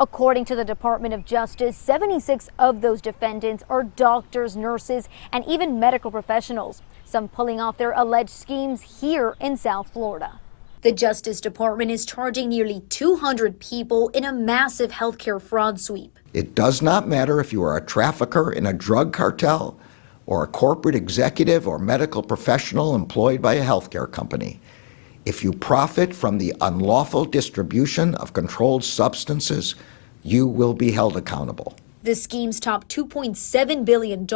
According to the Department of Justice, 76 of those defendants are doctors, nurses, and even medical professionals, some pulling off their alleged schemes here in South Florida. The Justice Department is charging nearly 200 people in a massive healthcare fraud sweep. It does not matter if you are a trafficker in a drug cartel or a corporate executive or medical professional employed by a healthcare company. If you profit from the unlawful distribution of controlled substances, you will be held accountable. The schemes topped $2.7 billion.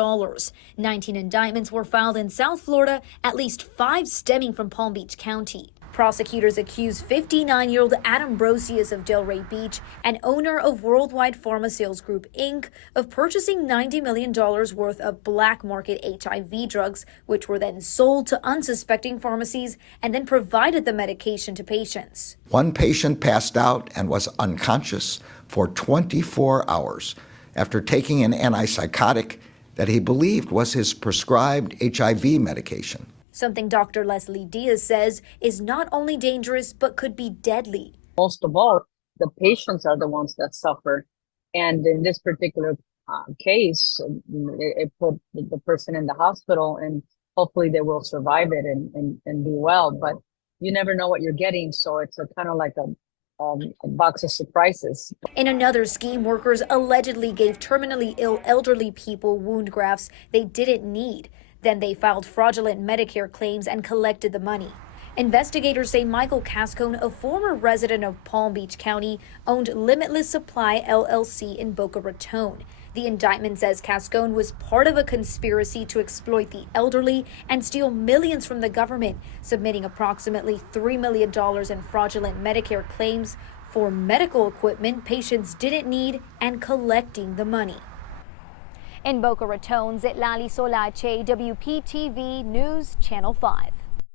19 indictments were filed in South Florida, at least 5 stemming from Palm Beach County. Prosecutors accused 59-year-old Adam Brosius of Delray Beach, an owner of Worldwide Pharma Sales Group, Inc., of purchasing $90 million worth of black market HIV drugs, which were then sold to unsuspecting pharmacies and then provided the medication to patients. One patient passed out and was unconscious for 24 hours after taking an antipsychotic that he believed was his prescribed HIV medication. Something Dr. Leslie Diaz says is not only dangerous, but could be deadly. Most of all, the patients are the ones that suffer. And in this particular case, it put the person in the hospital, and hopefully they will survive it and be well. But you never know what you're getting. So it's kind of like a box of surprises. In another scheme, workers allegedly gave terminally ill elderly people wound grafts they didn't need. Then they filed fraudulent Medicare claims and collected the money. Investigators say Michael Cascone, a former resident of Palm Beach County, owned Limitless Supply LLC in Boca Raton. The indictment says Cascone was part of a conspiracy to exploit the elderly and steal millions from the government, submitting approximately $3 million in fraudulent Medicare claims for medical equipment patients didn't need and collecting the money. In Boca Raton, Zitlali Solache, WPTV News, Channel 5.